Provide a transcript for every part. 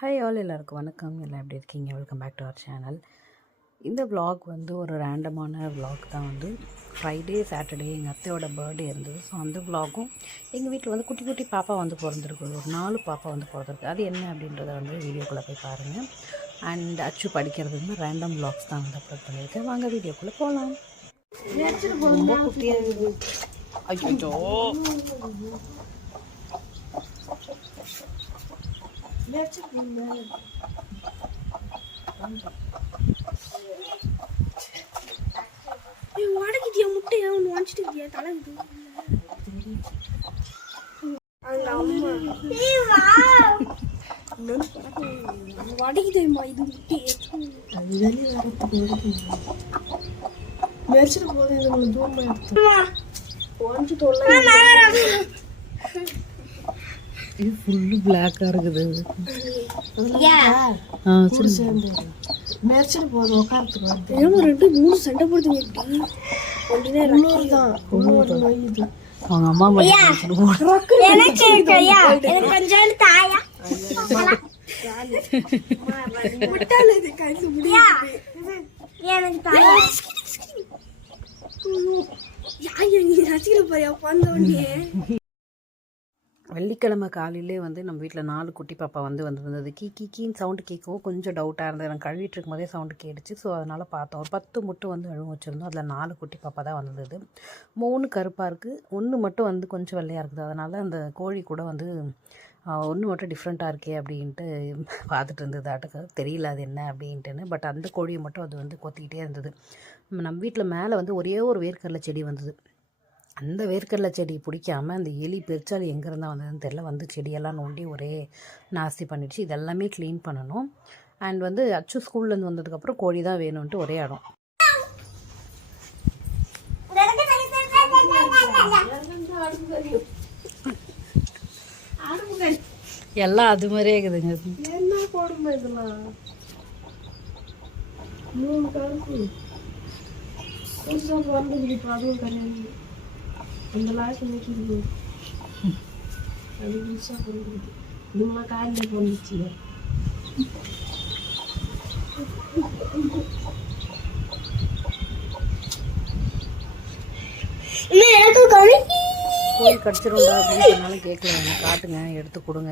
Hi all எல்லாருக்கும் வணக்கம். எல்லாம் எப்படி இருக்கீங்க? Welcome back to our channel இந்த vlog வந்து ஒரு ரேண்டமான vlog தான் வந்து. ஃப்ரைடே சாட்டர்டே எங்கள் அத்தையோட பர்த்டே இருந்தது. ஸோ அந்த vlogகும் எங்கள் வீட்டில் வந்து குட்டி குட்டி பாப்பா வந்து பிறந்திருக்கு. ஒரு நாலு பாப்பா வந்து பிறந்திருக்கு. அது என்ன அப்படின்றத வந்து வீடியோக்குள்ளே போய் பாருங்கள் அண்ட் அச்சு படிக்கிறது வந்து ரேண்டம் vlogs தான் வந்து அப்லோட் பண்ணியிருக்கேன். வாங்க வீடியோக்குள்ளே போகலாம் ரொம்ப குட்டியாக இருக்குது. ஐயோ ஏய், உடைக்குதியா முட்டையா ஒன்று வாங்கிட்டு இருக்கியா தலைக்குது அங்க அம்மா இது முட்டை போது இது உங்களுக்கு தூரமாக எடுத்து தொல்லை இது ஃபுல்லு பிளாக்காக இருக்குது. ஆ சரி. உட்காரத்துக்கு ஏமா ரெண்டு மூணு சண்டை போடுதுங்க இன்னொரு தான் இன்னொரு நோய் இது அவங்க அம்மா எனக்கு தாயா. வெள்ளிக்கிழமை காலையிலே வந்து நம்ம வீட்டில் நாலு குட்டி பாப்பா வந்து வந்திருந்தது. கீ கீ கீன்னு சவுண்டு கேட்கவும் கொஞ்சம் டவுட்டாக இருந்தது. நான் கழுவிட்டு இருக்கும்போதே சவுண்டு கேட்டுச்சு. ஸோ அதனால் பார்த்தோம். ஒரு பத்து முட்டை வந்து அழுவும் வச்சுருந்தோம். அதில் நாலு குட்டி பாப்பா தான் வந்தது. மூணு கருப்பாக இருக்குது ஒன்று மட்டும் வந்து கொஞ்சம் வெள்ளையாக இருக்குது. அதனால் அந்த கோழி கூட வந்து ஒன்று மட்டும் டிஃப்ரெண்ட்டாக இருக்கே அப்படின்ட்டு பார்த்துட்டு இருந்தது. ஆட்டுக்கு தெரியல அது என்ன அப்படின்ட்டுன்னு. பட் அந்த கோழியை மட்டும் அது வந்து கொத்திக்கிட்டே இருந்தது. நம்ம வீட்டில் மேலே வந்து ஒரே ஒரு வேர்க்கடலை செடி வந்தது. அந்த வேர்க்கடலை செடி பிடிக்காம அந்த எலி பெருச்சாலி எங்கேருந்தா வந்ததுன்னு தெரில வந்து செடியெல்லாம் நோண்டி ஒரே நாஸ்தி பண்ணிடுச்சு. இதெல்லாமே க்ளீன் பண்ணணும். அண்ட் வந்து அச்சு ஸ்கூல்லேருந்து வந்ததுக்கப்புறம் கோழி தான் வேணும்ன்ட்டு ஒரே இடம். எல்லாம் அது மாதிரியே இருக்குதுங்க. என்ன போடுமா இதெல்லாம்? மூணு கருப்பு புதுசாக Ang dalawas mo nakikinig. Sabi ko sa akin, dumakaan na kami siya. Meron ko kami கோழி கடிச்சிரும்டா அப்படின்னு சொன்னாலும் கேட்கல எனக்கு காட்டுங்க எடுத்து கொடுங்க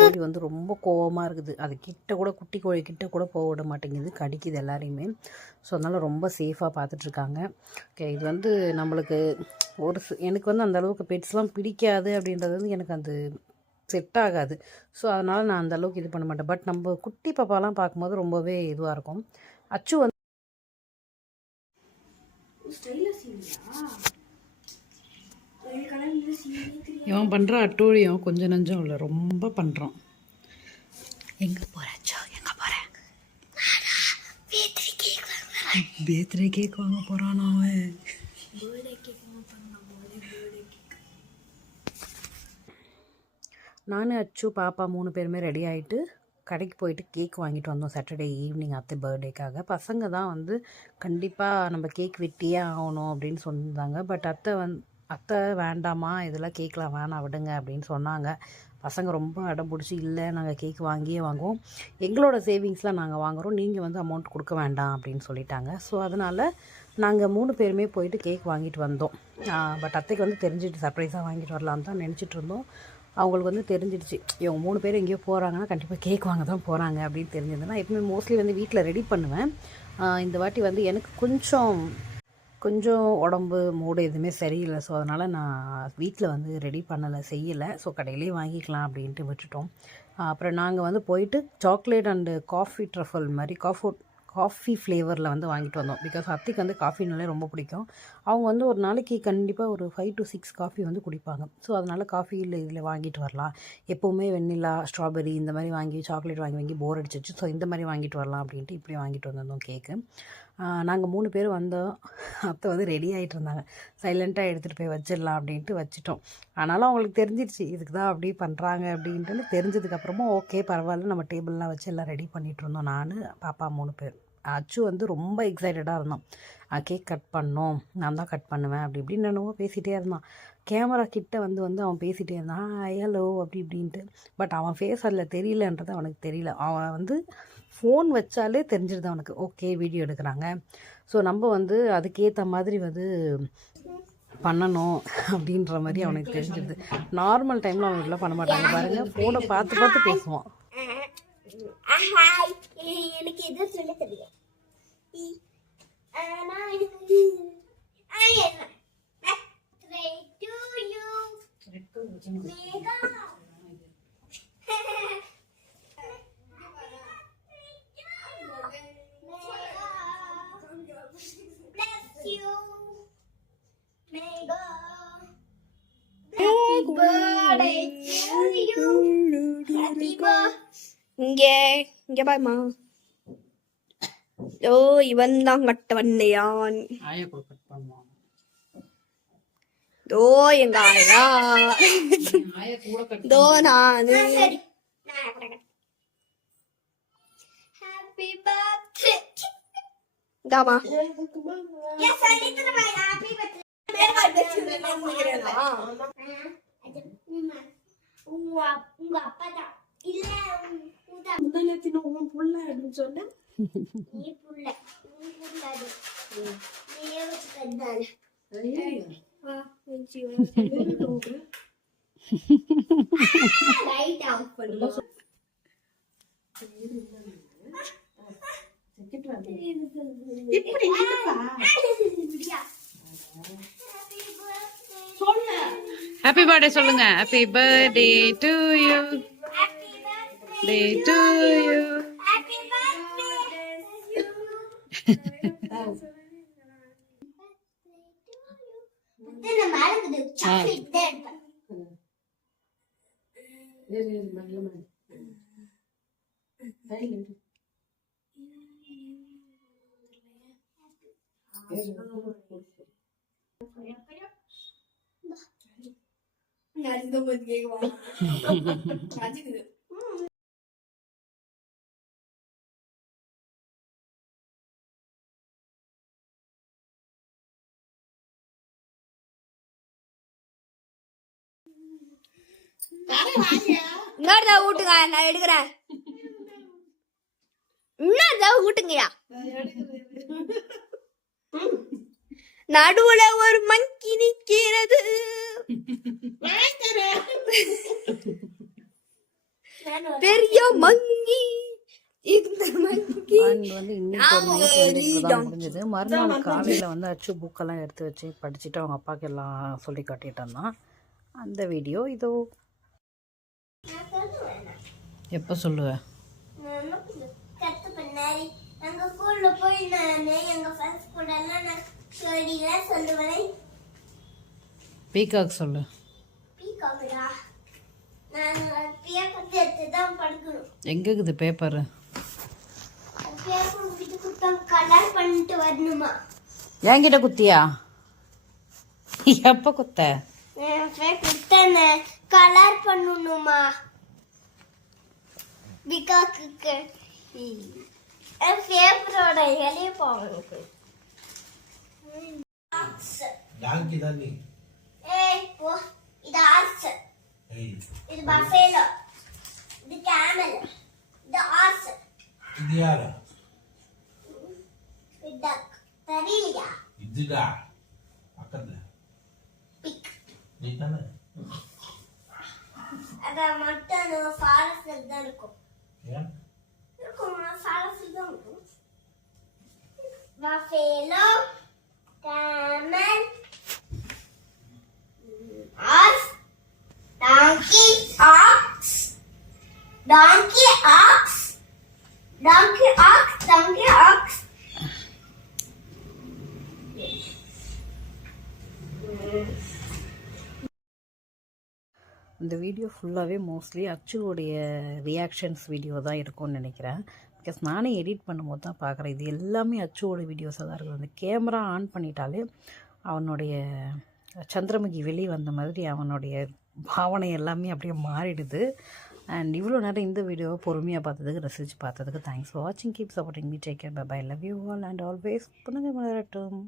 கோழி வந்து ரொம்ப கோவமாக இருக்குது. அது கிட்ட கூட குட்டி கோழி கிட்ட கூட போக விட மாட்டேங்குது. கடிக்குது எல்லாரையுமே. ஸோ அதனால் ரொம்ப சேஃபாக பார்த்துட்ருக்காங்க ஓகே இது வந்து நம்மளுக்கு ஒரு சி- எனக்கு வந்து அந்த அளவுக்கு பெட்ஸ்லாம் பிடிக்காது அப்படின்றது வந்து எனக்கு அது செட் ஆகாது. ஸோ அதனால் நான் அந்த அளவுக்கு இது பண்ண மாட்டேன். பட் நம்ம குட்டி பாப்பாலாம் பார்க்கும்போது ரொம்பவே இதுவாக இருக்கும். அச்சு வந்து ஸ்டைலஸ் இவன் பண்ணுற அட்டூழியம் கொஞ்சம் நஞ்சம் இல்லை ரொம்ப பண்ணுறான் எங்கே போகிறச்சோ எங்கே போகிறேன் பேத்ரே கேக் வாங்க போகிறான் அவன்? நானும் அச்சு பாப்பா மூணு பேருமே ரெடி ஆகிட்டு கடைக்கு போயிட்டு கேக் வாங்கிட்டு வந்தோம் சாட்டர்டே ஈவினிங் அத்தை பர்த்டேக்காக பசங்க தான் வந்து கண்டிப்பாக நம்ம கேக் வெட்டியே ஆகணும் அப்படின்னு சொன்னாங்க. பட் அத்தை வந் அத்தை வேண்டாமா இதெல்லாம் கேக்கலாம் வேணாம் விடுங்க அப்படின்னு சொன்னாங்க. பசங்க ரொம்ப அடம் பிடிச்சி இல்லை நாங்கள் கேக் வாங்கியே வாங்குவோம். எங்களோட சேவிங்ஸில் நாங்கள் வாங்குகிறோம் நீங்கள் வந்து அமௌண்ட் கொடுக்க வேண்டாம் அப்படின்னு சொல்லிட்டாங்க. ஸோ அதனால் நாங்கள் மூணு பேருமே போயிட்டு கேக் வாங்கிட்டு வந்தோம். பட் அத்தைக்கு வந்து தெரிஞ்சிட்டு சர்ப்ரைஸாக வாங்கிட்டு வரலான்னு தான் நினச்சிட்டு இருந்தோம். அவங்களுக்கு வந்து தெரிஞ்சிடுச்சு. இவங்க மூணு பேர் எங்கேயோ போகிறாங்கன்னா கண்டிப்பாக கேக் வாங்க தான் போகிறாங்க அப்படின்னு தெரிஞ்சதுன்னா எப்பவுமே மோஸ்ட்லி வந்து வீட்டில் ரெடி பண்ணுவேன். இந்த வாட்டி வந்து எனக்கு கொஞ்சம் கொஞ்சம் உடம்பு மூடு எதுவுமே சரியில்லை. ஸோ அதனால் நான் வீட்டில் வந்து ரெடி பண்ணலை செய்யலை. ஸோ கடையிலேயே வாங்கிக்கலாம் அப்படின்ட்டு விட்டுட்டோம். அப்புறம் நாங்கள் வந்து போயிட்டு சாக்லேட் அண்டு காஃபி ட்ரஃபல் மாதிரி காஃபோ காஃபி ஃப்ளேவரில் வந்து வாங்கிட்டு வந்தோம். பிகாஸ் அத்திக்கு வந்து காஃபினாலே ரொம்ப பிடிக்கும். அவங்க வந்து ஒரு நாளைக்கு கண்டிப்பாக ஒரு ஃபைவ் டு சிக்ஸ் காஃபி வந்து குடிப்பாங்க. ஸோ அதனால் காஃபியில் இதில் வாங்கிட்டு வரலாம். எப்போவுமே வெண்ணிலா ஸ்ட்ராபெரி இந்த மாதிரி வாங்கி சாக்லேட் வாங்கி வாங்கி போர் அடிச்சிச்சு ஸோ இந்த மாதிரி வாங்கிட்டு வரலாம் அப்படின்ட்டு இப்படி வாங்கிட்டு வந்திருந்தோம் கேக்கு நாங்கள் மூணு பேர் வந்தோம். அத்தை வந்து ரெடி ஆகிட்டு இருந்தாங்க சைலண்ட்டாக எடுத்துகிட்டு போய் வச்சிடலாம் அப்படின்ட்டு வச்சுட்டோம். ஆனாலும் அவங்களுக்கு தெரிஞ்சிடுச்சு இதுக்கு தான் அப்படி பண்ணுறாங்க அப்படின்ட்டு தெரிஞ்சதுக்கப்புறமா ஓகே பரவாயில்ல நம்ம டேபிள்லாம் வச்சு எல்லாம் ரெடி பண்ணிகிட்டு இருந்தோம். நான் பாப்பா மூணு பேர். அச்சு வந்து ரொம்ப எக்ஸைட்டடாக இருந்தோம் கேக் கட் பண்ணோம். நான் தான் கட் பண்ணுவேன். அப்படி இப்படின்னு என்னவோ பேசிகிட்டே இருந்தான். கேமரா கிட்ட வந்து வந்து அவன் பேசிகிட்டே இருந்தான். ஹலோ அப்படி இப்படின்ட்டு. பட் அவன் ஃபேஸ் அதில் தெரியலன்றது அவனுக்கு தெரியல. அவன் வந்து ஃபோன் வச்சாலே தெரிஞ்சிருது அவனுக்கு. ஓகே வீடியோ எடுக்கிறாங்க. ஸோ நம்ம வந்து அதுக்கேற்ற மாதிரி வந்து பண்ணணும் அப்படின்ற மாதிரி அவனுக்கு தெரிஞ்சிருது. நார்மல் டைமில் அவன் இப்படிலாம் பண்ண மாட்டாங்க. பாருங்க ஃபோனை பார்த்து பார்த்து பேசுவான். எனக்கு எதுவும் சொல்ல தெரியல இங்கே இங்கே பாருமா ஓ இவன் தான் கட்ட வந்தையான் ஆய கூட கட் பண்ணுவான் தோ எங்க ஆயா ஆய கூட கட் தோ நானு ஹாப்பி பர்த்டே தாமா உங்க அப்பா தான் இல்ல உங்க முந்தானத்தின உன் புள்ள அப்படின்னு சொன்னேன் நீ புள்ள நீ புள்ள அது. நீயே வச்சுக்கந்தானே லைட் ஆஃப் பண்ணு இப்படி நின்னுப்பா. சொல்லு. ஹாப்பி பர்த்டே சொல்லுங்க. Happy birthday to you birthday to you. Happy birthday. నేను మారకదు చాక్లెట్ దేంట లేదు లేదు మళ్ళీ మళ్ళీ సైలెంట్ 아직도 못 얘기 와. 아직도. இன்னொரு ஊட்டுங்க நான் எடுக்கிறேன். இன்னொரு ஊட்டுங்கய்யா. நடுவுல ஒரு மங்கி நிக்கிறது. பெரிய மங்கி முடிஞ்சது. மறுநாள் காலையில் வந்து அச்சு புக்கெல்லாம் எடுத்து வச்சு படிச்சுட்டு அவங்க அப்பாவுக்கு எல்லாம் சொல்லி காட்டிட்டு இருந்தான் அந்த வீடியோ இதோ எப்போ சொல்லுவேன் கத்து பண்ணாரி எங்க ஸ்கூல்ல போய் நான் எங்க ஃப்ரெண்ட்ஸ் கூட எல்லாம் நான் சொல்லுவேன். பீகாக் சொல்லு. பீகாக்குடா நான் பேப்பர் எடுத்து தான் படிக்கணும். எங்கே இருக்குது பேப்பரு பேப்பர் கலர் பண்ணிட்டு வரணுமா? என்கிட்ட குத்தியா? எப்போ குத்த? கொடுத்தானே. கலர் பண்ணணுமா? பிகாக்கு பேப்பரோட இலைய போவனுக்கு டாங்கி தான் ஏய் போ. இது ஆர்ஸ் இது பஃபேலோ இது கேமல் இது ஆர்ஸ் இது யாரு? டக் தெரியலையா இதுடா. பக்கத்துல. பிக் நீ தானே? அத மட்டும் ஃபாரஸ்ட்ல தான் இருக்கும் ஏன் இருக்கும் ஃபாரஸ்ட்ல தான் இருக்கும் buffalo camel horse donkey ox donkey ox donkey ox donkey ox இந்த வீடியோ ஃபுல்லாகவே மோஸ்ட்லி அச்சுவோடைய ரியாக்ஷன்ஸ் வீடியோ தான் இருக்கும்னு நினைக்கிறேன். பிகாஸ் நானே எடிட் பண்ணும்போது தான் பார்க்குறேன். இது எல்லாமே அச்சுவோட வீடியோஸாக தான் இருக்குது. அந்த கேமரா ஆன் பண்ணிட்டாலே அவனுடைய சந்திரமுகி வெளியே வந்த மாதிரி அவனுடைய பாவனை எல்லாமே அப்படியே மாறிடுது. அண்ட் இவ்வளோ நேரம் இந்த வீடியோவை பொறுமையாக பார்த்ததுக்கு ரசித்து பார்த்ததுக்கு தேங்க்ஸ் ஃபார் வாட்சிங் keep supporting me take care bye love you all and always புனகை மலரட்டும்.